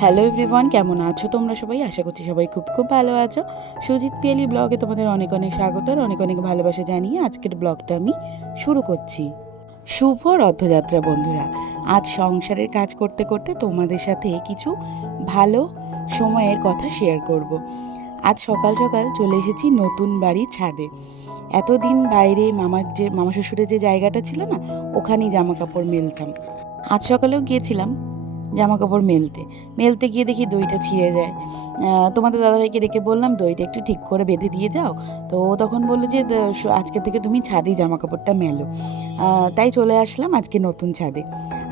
Hello everyone, কেমন আছো তোমরা সবাই? আশা করছি সবাই খুব খুব ভালো আছো। সুজিত পিয়ালি ব্লগে তোমাদের অনেক অনেক স্বাগত আর অনেক অনেক ভালোবাসা জানিয়ে আজকের ব্লগটা আমি শুরু করছি। শুভ রথযাত্রা বন্ধুরা, আজ সংসারের কাজ করতে করতে তোমাদের সাথে কিছু ভালো সময়ের কথা শেয়ার করব। আজ সকাল সকাল চলে এসেছি নতুন বাড়ি ছাদে। এতদিন বাইরে মামার যে, মামা শ্বশুরের যে জায়গাটা ছিল না, ওখানেই জামা কাপড় মেলতাম। আজ সকালেও গিয়েছিলাম জামা কাপড় মেলতে। মেলতে গিয়ে দেখি দইটা ছিঁড়ে যায়। তোমাদের দাদাভাইকে ডেকে বললাম, দইটা একটু ঠিক করে বেঁধে দিয়ে যাও। তো ও তখন বলল যে আজকে থেকে তুমি ছাদেই জামা কাপড়টা মেলো তাই চলে আসলাম আজকে নতুন ছাদে।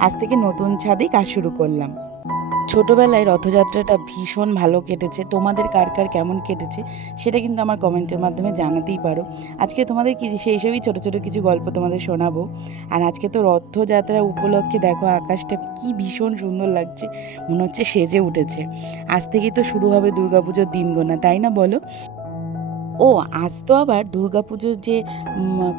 আজ থেকে নতুন ছাদেই কাজ শুরু করলাম। ছোটোবেলায় রথযাত্রাটা ভীষণ ভালো কেটেছে। তোমাদের কার কার কেমন কেটেছে, সেটা কিন্তু আমার কমেন্টের মাধ্যমে জানাতেই পারো। আজকে তোমাদের কি, সেই সবই ছোটো ছোটো কিছু গল্প তোমাদের শোনাবো। আর আজকে তো রথযাত্রা উপলক্ষে দেখো আকাশটা কি ভীষণ সুন্দর লাগছে, মনে হচ্ছে সেজে উঠেছে। আজ থেকেই তো শুরু হবে দুর্গাপুজোর দিন গোনা তাই না বলো? ও, আজ তো আবার দুর্গাপুজোর যে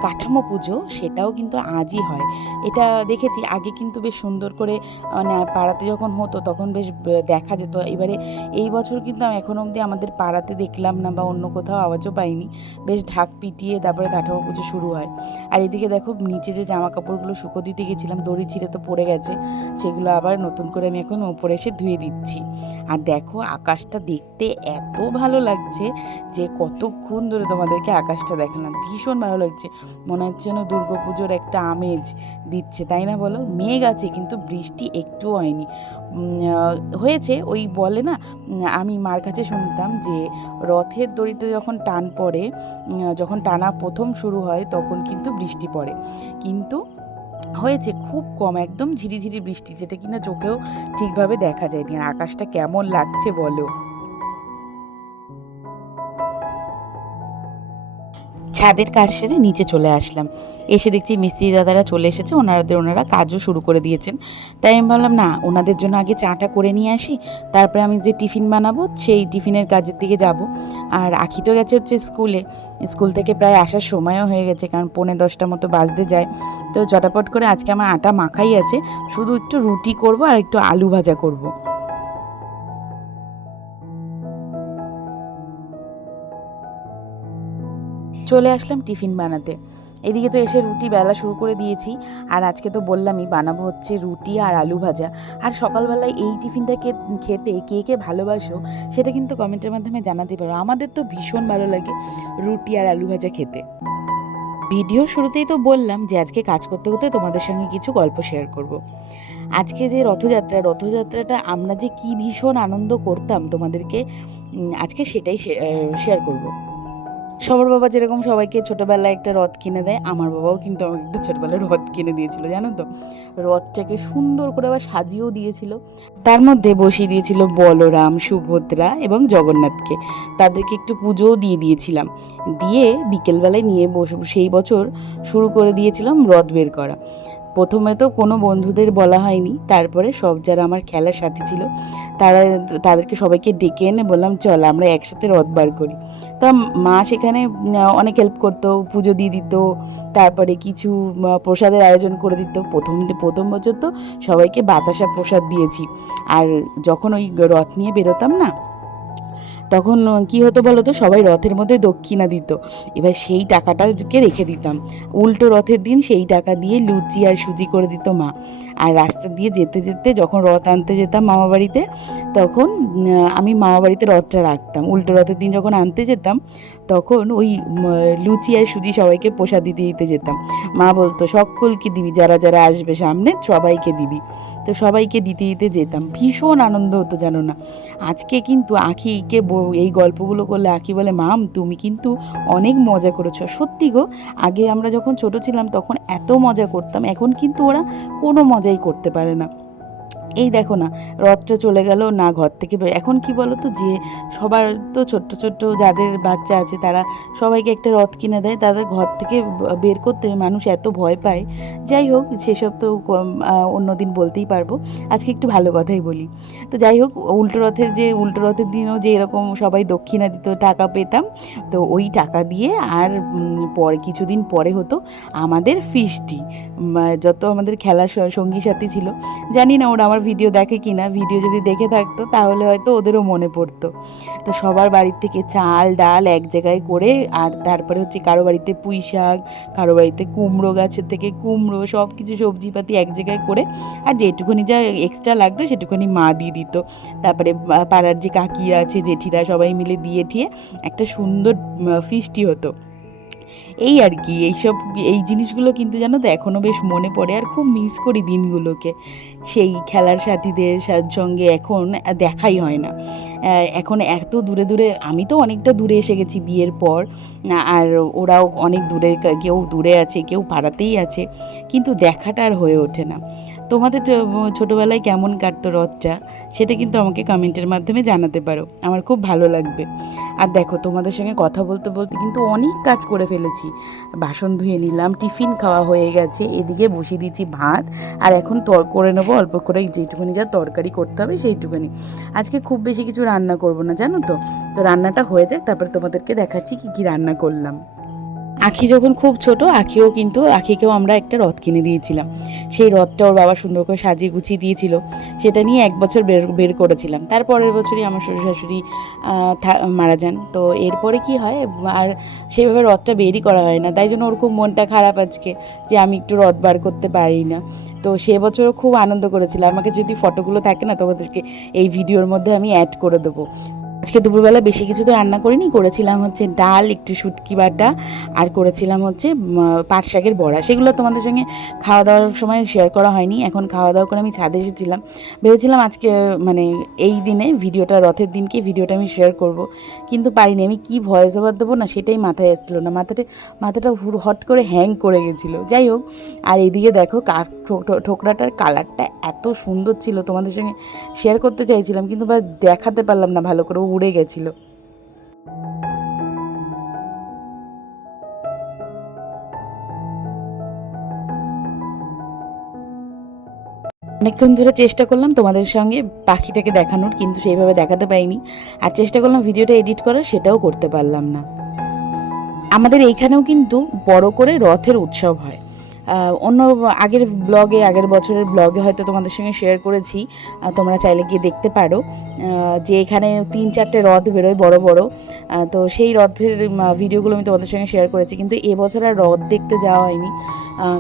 কাঠামো পুজো, সেটাও কিন্তু আজই হয়। এটা দেখেছি, আগে কিন্তু বেশ সুন্দর করে মানে পাড়াতে যখন হতো, তখন বেশ দেখা যেত। এবারে এই বছর কিন্তু আমি এখন অবধি আমাদের পাড়াতে দেখলাম না বা অন্য কোথাও আওয়াজও পাইনি। বেশ ঢাক পিটিয়ে তারপরে কাঠামো পুজো শুরু হয়। আর এদিকে দেখো, নিচে যে জামা কাপড়গুলো শুকো দিতে গেছিলাম, দড়ি ছিঁড়ে তো পড়ে গেছে, সেগুলো আবার নতুন করে আমি এখন ওপরে এসে ধুয়ে দিচ্ছি। আর দেখো, আকাশটা দেখতে এত ভালো লাগছে যে কতক্ষণ ধরে তোমাদেরকে আকাশটা দেখালাম। ভীষণ ভালো লাগছে। মনে হচ্ছে যেন দুর্গাপুজোর একটা আমেজ দিচ্ছে, তাই না বলো? মেঘ আছে কিন্তু বৃষ্টি একটুও হয়নি। হয়েছে ওই বলে না আমি মার কাছে শুনতাম যে রথের দড়িতে যখন টান পড়ে যখন টানা প্রথম শুরু হয় তখন কিন্তু বৃষ্টি পড়ে। কিন্তু হয়েছে খুব কম, একদম ঝিরিঝিরি বৃষ্টি, যেটা কিনা চোখেও ঠিকভাবে দেখা যায়নি। আর আকাশটা কেমন লাগছে বলো? ছাদের কাজ সেরে নিচে চলে আসলাম। এসে দেখছি মিস্ত্রি দাদারা চলে এসেছে ওনাদের ওনারা কাজও শুরু করে দিয়েছেন। তাই আমি ভাবলাম, না, ওনাদের জন্য আগে চাটা করে নিয়ে আসি, তারপরে আমি যে টিফিন বানাবো, সেই টিফিনের কাজের দিকে যাব। আর আখি তো গেছে হচ্ছে স্কুলে। স্কুল থেকে প্রায় আসার সময়ও হয়ে গেছে, কারণ পৌনে দশটা মতো বাজতে যায়। তো চটাপট করে আজকে আমার আটা মাখাই আছে, শুধু একটু রুটি করব আর একটু আলু ভাজা করব। চলে আসলাম টিফিন বানাতে এদিকে তো এসে রুটি বেলা শুরু করে দিয়েছি, আর আজকে তো বললামই বানাবো হচ্ছে রুটি আর আলু ভাজা আর সকালবেলায় এই টিফিনটা খেতে কে কে ভালোবাসো সেটা কিন্তু কমেন্টের মাধ্যমে জানাতে পারো আমাদের তো ভীষণ ভালো লাগে রুটি আর আলু ভাজা খেতে ভিডিওর শুরুতেই তো বললাম যে আজকে কাজ করতে করতে তোমাদের সঙ্গে কিছু গল্প শেয়ার করব। আজকে যে রথযাত্রা, রথযাত্রাটা আমরা যে কি ভীষণ আনন্দ করতাম তোমাদেরকে আজকে সেটাই শেয়ার করব। সবার বাবা যেরকম সবাইকে ছোটবেলায় একটা রথ কিনে দেয়, আমার বাবাও কিন্তু আমাকে একটা ছোটবেলায় রথ কিনে দিয়েছিল, জানো তো? রথটাকে সুন্দর করে আবার সাজিয়েও দিয়েছিল। তার মধ্যে বসিয়ে দিয়েছিল বলরাম, সুভদ্রা এবং জগন্নাথকে। তাদেরকে একটু পুজোও দিয়ে দিয়েছিলাম। দিয়ে বিকেলবেলায় নিয়ে বসে, সেই বছর শুরু করে দিয়েছিলাম রথ বের করা। প্রথমে তো কোনো বন্ধুদের বলা হয়নি, তারপরে সব যারা আমার খেলার সাথে ছিল, তারা তাদেরকে সবাইকে ডেকে এনে বললাম, চল আমরা একসাথে রথ বার করি। তা মা সেখানে অনেক হেল্প করতো, পুজো দিয়ে দিত, তারপরে কিছু প্রসাদের আয়োজন করে দিত। প্রথম প্রথম বছর তো সবাইকে বাতাসা প্রসাদ দিয়েছি। আর যখন ওই রথ নিয়ে বেরোতাম না তখন কি হতো বলো তো সবাই রথের মধ্যে দক্ষিণা দিত। এবার সেই টাকাটাকে রেখে দিতাম। উল্টো রথের দিন সেই টাকা দিয়ে লুচি আর সুজি করে দিত মা। আর রাস্তা দিয়ে যেতে যেতে যখন রথ আনতে যেতাম মামা বাড়িতে, তখন আমি মামা বাড়িতে রথটা রাখতাম। উল্টো রথের দিন যখন আনতে যেতাম, তখন ওই লুচি আর সুজি সবাইকে প্রসাদ দিতে দিতে যেতাম। মা বলতো, সকলকে দিবি, যারা যারা আসবে সামনে, সবাইকে দিবি। তো সবাইকে দিতে দিতে যেতাম। ভীষণ আনন্দ হতো, জানো না? আজকে কিন্তু আখিকে এই গল্পগুলো করলে আখি বলে, মাম, তুমি কিন্তু অনেক মজা করেছ। সত্যি গো, আগে আমরা যখন ছোট ছিলাম, তখন এত মজা করতাম। এখন কিন্তু ওরা কোনো মজাই করতে পারে না। এই দেখো না, রথটা চলে গেল, না ঘর থেকে বের, এখন কি বলো তো যে সবার তো ছোট্ট ছোট্ট যাদের বাচ্চা আছে তারা সবাইকে একটা রথ কিনে দেয়, তাদের ঘর থেকে বের করতে মানুষ এত ভয় পায়। যাই হোক, সেসব তো অন্য দিন বলতেই পারব। আজকে একটু ভালো কথাই বলি। তো যাই হোক, উল্টো রথের যে, উল্টো রথের দিনও যে এরকম সবাই দক্ষিণা দিত টাকা পেতাম, তো ওই টাকা দিয়ে আর পরে কিছুদিন পরে হতো আমাদের ফিস্টি যত আমাদের খেলার স- সঙ্গী সাথী ছিল, জানি না ওরা আমার ভিডিও দেখে কি না ভিডিও যদি দেখে থাকতো, তাহলে হয়তো ওদেরও মনে পড়তো। তো সবার বাড়ির থেকে চাল, ডাল এক জায়গায় করে, আর তারপরে হচ্ছে কারও বাড়িতে পুঁই শাক, কারও বাড়িতে কুমড়ো গাছের থেকে কুমড়ো সব কিছু সবজিপাতি এক জায়গায় করে, আর যেটুকুনি যা এক্সট্রা লাগতো, সেটুকুনি মা দিয়ে দিত। তারপরে পাড়ার যে কাকিরা আছে, জেঠিরা সবাই মিলে দিয়ে ঠিয়ে একটা সুন্দর ফিস্টি হতো। এই আর কি, এইসব, এই জিনিসগুলো কিন্তু জানো তো এখনও বেশ মনে পড়ে আর খুব মিস করি দিনগুলোকে। সেই খেলার সাথীদের সঙ্গে এখন দেখাই হয় না। এখন এত দূরে দূরে, আমি তো অনেকটা দূরে এসে গেছি বিয়ের পর আর ওরাও অনেক দূরে কেউ দূরে আছে, কেউ পাড়াতেই আছে, কিন্তু দেখাটা আর হয়ে ওঠে না। তোমাদের ছোটোবেলায় কেমন কাটতো রথটা, সেটা কিন্তু আমাকে কমেন্টের মাধ্যমে জানাতে পারো। আমার খুব ভালো লাগবে। আর দেখো, তোমাদের সঙ্গে কথা বলতে বলতে কিন্তু অনেক কাজ করে ফেলেছি। বাসন ধুয়ে নিলাম, টিফিন খাওয়া হয়ে গেছে, এদিকে বসিয়ে দিয়েছি ভাত, আর এখন তর, করে নেব, অল্প করে যেটুকুনি যা তরকারি করতে হবে সেইটুকুনি। আজকে খুব বেশি কিছু রান্না করব না, জানো তো? তো রান্নাটা হয়ে যাক, তারপরে তোমাদেরকে দেখাচ্ছি কি কি রান্না করলাম। আখি যখন খুব ছোট, আখিও কিন্তু, আখিকেও আমরা একটা রথ কিনে দিয়েছিলাম। সেই রথটা ওর বাবা সুন্দর করে সাজিয়ে গুছিয়ে দিয়েছিল। সেটা নিয়ে এক বছর বের বের করেছিলাম। তারপরের বছরই আমার শ্বশুর শাশুড়ি মারা যান। তো এরপরে কি হয়, আর সেইভাবে রথটা বেরই করা হয় না। তাই জন্য ওর খুব মনটা খারাপ আজকে, যে আমি একটু রথ বার করতে পারি না। তো সে বছরও খুব আনন্দ করেছিল। আমাকে যদি ফটোগুলো থাকে না, তোমাদেরকে এই ভিডিওর মধ্যে আমি অ্যাড করে দেবো। আজকে দুপুরবেলা বেশি কিছু তো রান্না করিনি, করেছিলাম হচ্ছে ডাল, একটু শুটকি বাটা, আর করেছিলাম হচ্ছে পাট শাকের বড়া। সেগুলো তোমাদের সঙ্গে খাওয়া দাওয়ার সময় শেয়ার করা হয়নি, এখন খাওয়া দাওয়া করে আমি ছাদে এসেছিলাম। ভেবেছিলাম আজকে মানে এই দিনে ভিডিওটা, রথের দিনকে ভিডিওটা আমি শেয়ার করব। কিন্তু পারিনি, আমি কি ভয়েস ওভার দেবো না সেটাই মাথায় আসছিল না। মাথাটা মাথাটা হট করে হ্যাং করে গেছিল। যাই হোক, আর এদিকে দেখো ঠোকরাটার কালারটা এত সুন্দর ছিল। তোমাদের সঙ্গে শেয়ার করতে চাইছিলাম, কিন্তু দেখাতে পারলাম না ভালো করে। উড়ে গেছিল। অনেকক্ষণ ধরে চেষ্টা করলাম তোমাদের সঙ্গে পাখিটাকে দেখানোর, কিন্তু সেইভাবে দেখাতে পাইনি আর চেষ্টা করলাম ভিডিওটা এডিট করার, সেটাও করতে পারলাম না। আমাদের এইখানেও কিন্তু বড় করে রথের উৎসব হয়। অন্য আগের ব্লগে আগের বছরের ব্লগে হয়তো তোমাদের সঙ্গে শেয়ার করেছি। তোমরা চাইলে গিয়ে দেখতে পারো। যে এখানে তিন চারটে রথ বেরোয়, বড় বড়। তো সেই রথের ভিডিওগুলো আমি তোমাদের সঙ্গে শেয়ার করেছি। কিন্তু এবছর আর রথ দেখতে যাওয়া হয়নি।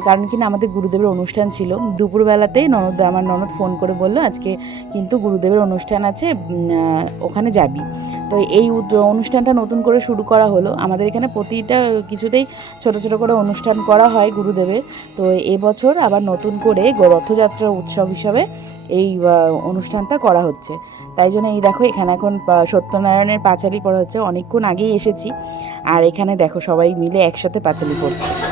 কারণ কি না, আমাদের গুরুদেবের অনুষ্ঠান ছিল। দুপুরবেলাতেই ননদ, আমার ননদ ফোন করে বলল, আজকে কিন্তু গুরুদেবের অনুষ্ঠান আছে ওখানে যাবি। তো এই অনুষ্ঠানটা নতুন করে শুরু করা হলো। আমাদের এখানে প্রতিটা কিছুতেই ছোট ছোট করে অনুষ্ঠান করা হয় গুরুদেবের। তো এবছর আবার নতুন করে রথযাত্রা উৎসব হিসাবে এই অনুষ্ঠানটা করা হচ্ছে। তাই জন্য এই দেখো এখানে এখন সত্যনারায়ণের পাঁচালি পড়া হচ্ছে। অনেকক্ষণ আগেই এসেছি। আর এখানে দেখো সবাই মিলে একসাথে পাঁচালি পড়ছে।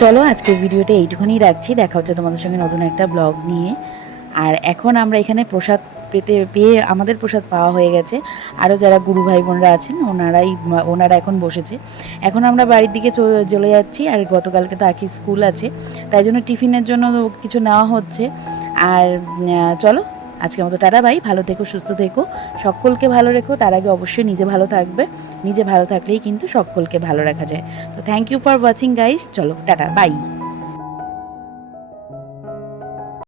চলো আজকের ভিডিওটা এইটুকুনি রাখছি। দেখা হচ্ছে তোমাদের সঙ্গে নতুন একটা ব্লগ নিয়ে। আর এখন আমরা এখানে প্রসাদ পেতে পেয়ে আমাদের প্রসাদ পাওয়া হয়ে গেছে। আরও যারা গুরু ভাই বোনরা আছেন, ওনারাই, ওনারা এখন বসেছে। এখন আমরা বাড়ির দিকে চলে যাচ্ছি আর গতকালকে তো আখি স্কুল আছে। তাই জন্য টিফিনের জন্য কিছু নেওয়া হচ্ছে। আর চলো, আজকের মতো টাটা বাই ভালো থেকো, সুস্থ থেকো। সকলকে ভালো রেখো। তার আগে অবশ্যই নিজে ভালো থাকবে। নিজে ভালো থাকলেই কিন্তু সকলকে ভালো রাখা যায়। তো thank you for watching guys চলো, টাটা বাই